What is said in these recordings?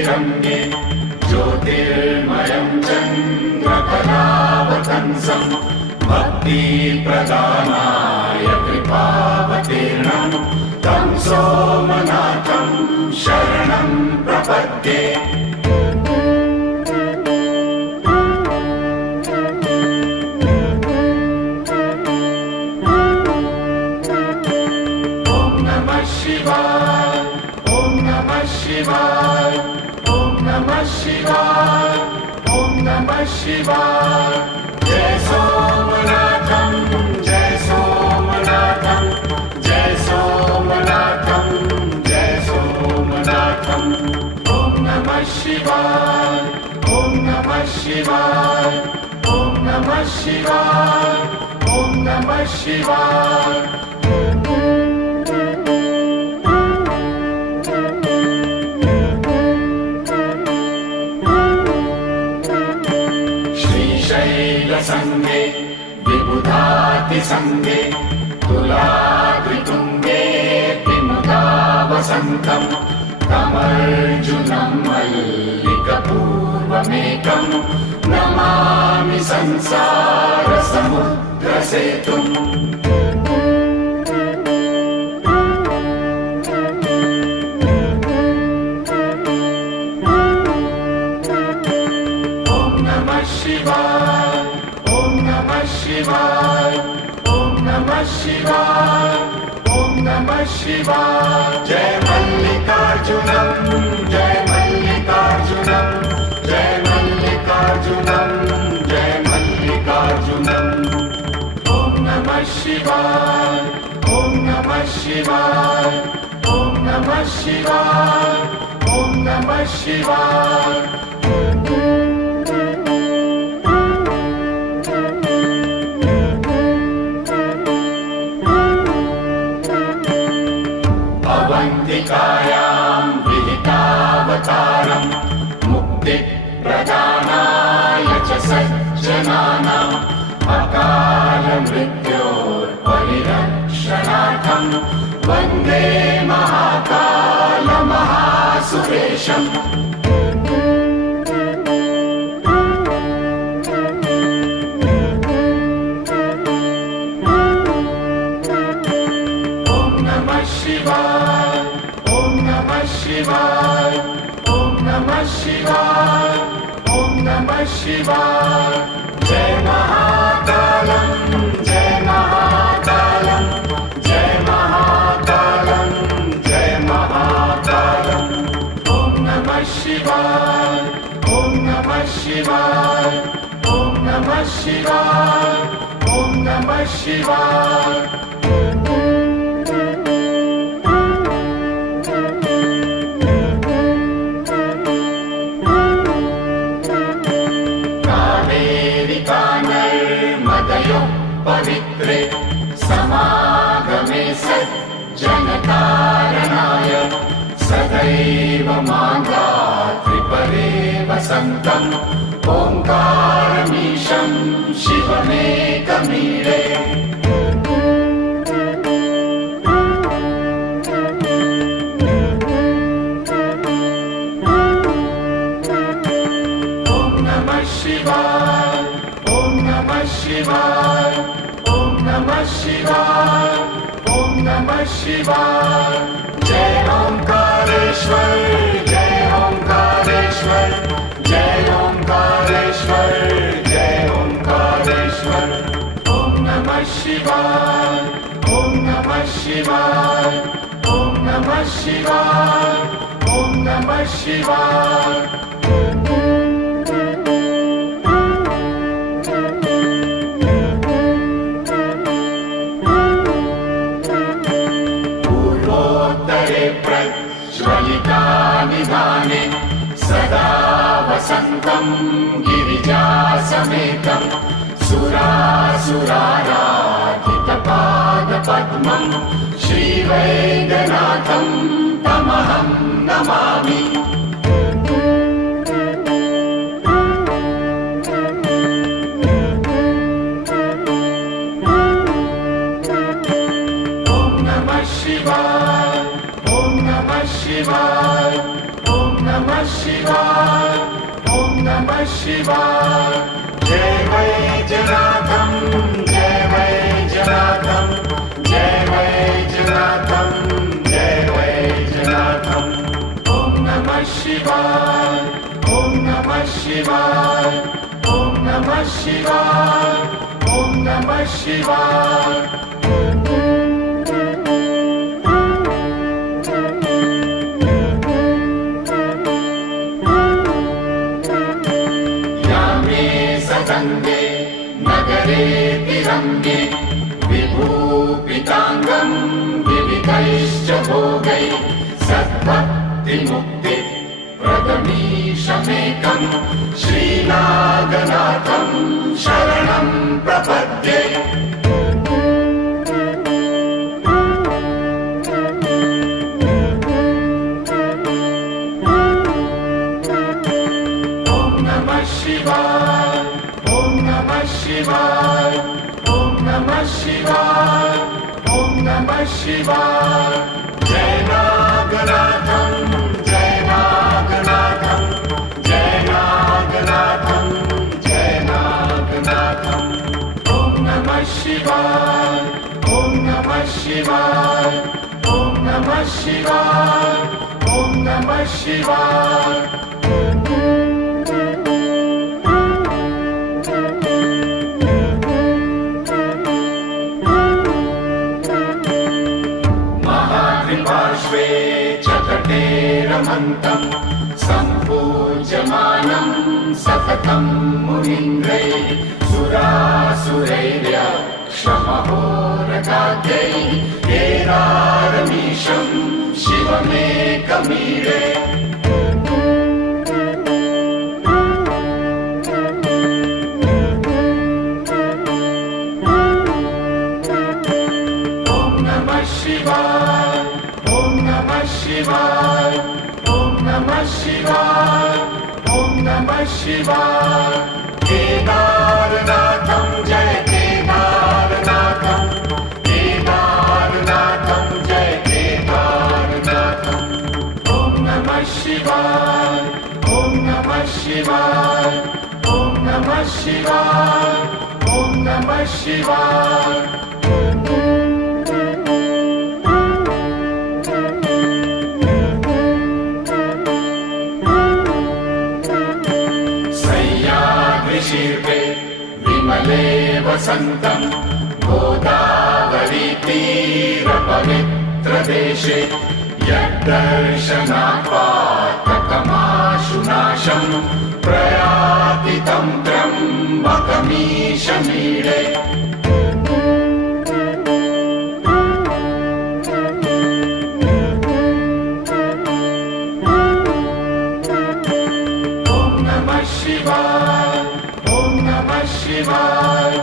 श्रीरङ्गे ज्योतिर्मयं चन्द्रकलावतंसं भक्तिप्रदानाय कृपावतीर्णं तं सोमनाथं शरणं प्रपद्ये। शिवाय ओम नमः शिवाय ओम नमः शिवाय ओम नमः शिवाय। जय सोमनाथं जय सोमनाथं जय सोमनाथं जय सोमनाथं। ओम नमः शिवाय ओम नमः शिवाय ओम नमः शिवाय ओम नमः शिवाय। संगे विबुधातिसंगे तुलाद्रितुङ्गे विमुदा वसन्तं कमर्जुनं मल्लिकपूर्वमेकं नमामि संसारसमुद्रसेतुम्। ॐ नमः शिवाय ओम नमः शिवाय ओम नमः शिवाय ओम नमः शिवाय। जय मल्लिकार्जुनं जय मल्लिकार्जुनं जय मल्लिकार्जुनं जय मल्लिकार्जुनं। ओम नमः शिवाय ओम नमः शिवाय ओम नमः शिवाय ओम नमः शिवाय। अवन्तिकायां विहितावतारं मुक्तिप्रदानाय च सज्जनानाम् अकालमृत्योर्परिरक्षणार्थं वन्दे महाकालमहासुरेशम्। ॐ नमः शिवाय ओम नमः शिवाय ओम नमः शिवाय ओम नमः शिवाय। जय महाकालं जय महाकालं जय महाकालं जय महाकालं। ओम नमः शिवाय ओम नमः शिवाय ओम नमः शिवाय ओम नमः शिवाय। पवित्रे समागमे सज्जनतारणाय सदैव माङ्गात्रिपरे वसन्तं ओङ्कारमीशं शिवमेकमीडे। ॐ नमः शिवाय ॐ नमः शिवाय ओम नमः शिवाय ओम नमः शिवाय। जय ओंकारेश्वर जय ओंकारेश्वर जय ओंकारेश्वर जय ओंकारेश्वर। ओम नमः शिवाय ओम नमः शिवाय ओम नमः शिवाय ओम नमः शिवाय। प्रज्वलितानिधाने सदा वसन्तं गिरिजासमेतं सुरासुराराधितपादपद्मं श्रीवैद्यनाथं तमहं नमामि। शिवाय ओम नमः शिवाय ॐ नमः शिवाय जय वैजनाथं जय वैजनाथं जय वैजनाथं जय वैजनाथं ॐ नमः शिवाय ॐ नमः शिवाय ॐ नमः शिवाय ॐ नमः शिवाय गंगे नगरे तिरंगे विभूपितांगं विविधैश्च भोगैः सद्भक्ति मुक्ति प्रदमीशमेकं श्रीनागनाथं शरणं प्रपद्ये ॐ नमः शिवाय ॐ नमः शिवाय ॐ नमः शिवाय ॐ नमः शिवाय जय नागनाथं जय नागनाथं जय नागनाथं जय नागनाथं ॐ नमः शिवाय ॐ नमः शिवाय ॐ नमः शिवाय ॐ नमः शिवाय पार्श्वे च तटे रमन्तं सम्पूज्यमानं सततं मुनीन्द्रैः सुरासुरैर्यक्षमहोरगाद्यैः केदारमीशं शिवमेकमीडे ॐ नमः शिवाय ॐ नमः शिवाय ॐ नमः शिवाय ॐ नमः शिवाय केदारनाथं जय केदारनाथं केदारनाथं जय केदारनाथं ॐ नमः शिवाय ॐ नमः शिवाय ॐ नमः शिवाय ॐ नमः शिवाय शीर्षे विमले वसन्तं गोदावरी तीरपवित्रदेशे यद्दर्शनात् पातकमाशुनाशं प्रयाति तं त्र्यम्बकमीशमीडे ॐ नमः शिवाय ॐ नमः शिवाय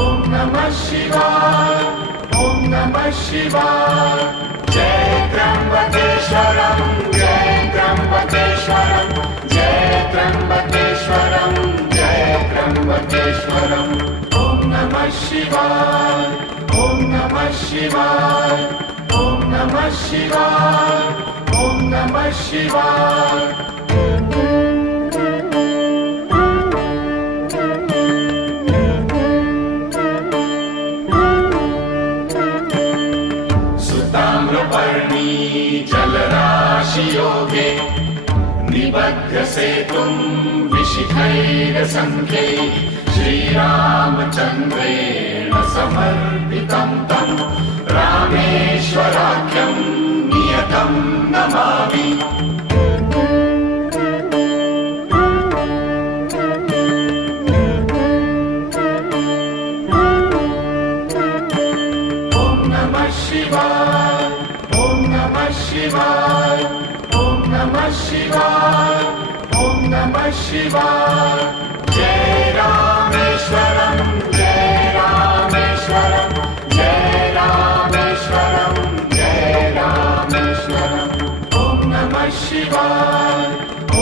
ॐ नमः शिवाय ॐ नमः शिवाय जय त्र्यंबकेश्वरं जय त्र्यंबकेश्वरं जय त्र्यंबकेश्वरं जय त्र्यंबकेश्वरं ॐ नमः शिवाय ॐ नमः शिवाय ॐ नमः शिवाय ॐ नमः शिवाय ताम्रपर्णी जलराशियोगे निबध्य सेतुं विशिखैरसङ्ख्यैः श्रीरामचन्द्रेण समर्पितं तं रामेश्वराख्यं नियतं नमामि ॐ नमः शिवाय ॐ नमः शिवाय ॐ नमः शिवाय ॐ नमः शिवाय जय रामेश्वरं जय रामेश्वरं जय रामेश्वरं जय रामेश्वरं ॐ नमः शिवाय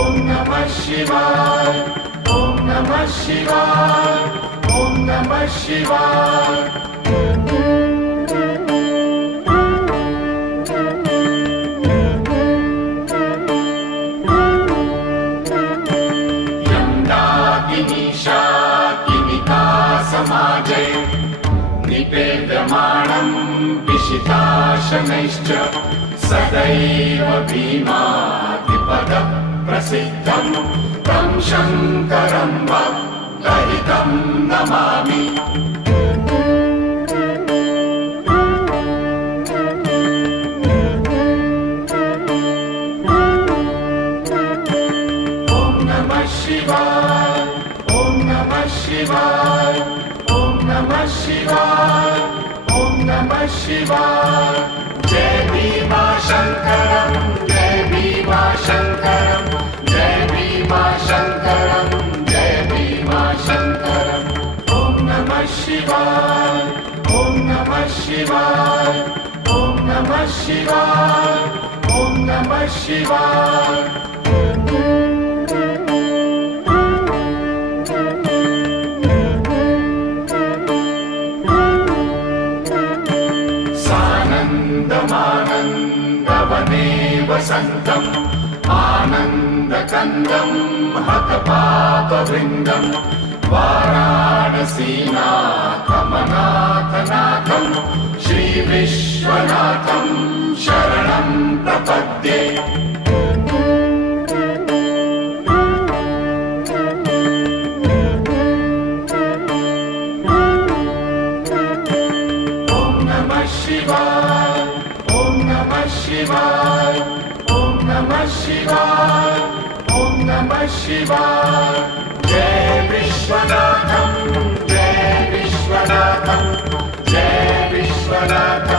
ॐ नमः शिवाय ॐ नमः शिवाय ॐ नमः शिवाय समाजे निपेद्यमानम् पिशिताशनैश्च सदैव भीमादिपदं प्रसिद्धं तं शङ्करं भक्तहितं नमामि। ॐ नमः शिवाय, ॐ नमः शिवाय, ॐ नमः शिवाय, ॐ नमः शिवाय। जय भीमा शङ्करं, जय भीमा शङ्करं, जय भीमा शङ्करं, जय भीमा शङ्करम्। ॐ नमः शिवाय, ॐ नमः शिवाय, ॐ नमः शिवाय, ॐ नमः शिवाय। सानन्दमानन्दवने वसन्तम् आनन्दकन्दं हतपापवृन्दं वाराणसीनाथमनाथनाथं श्रीविश्वनाथं शरणं प्रपद्ये। ॐ नमः शिवाय, ॐ नमः शिवाय, ॐ नमः शिवाय, ॐ नमः शिवाय। जय विश्वनाथं, जय विश्वनाथं, जय विश्वनाथं।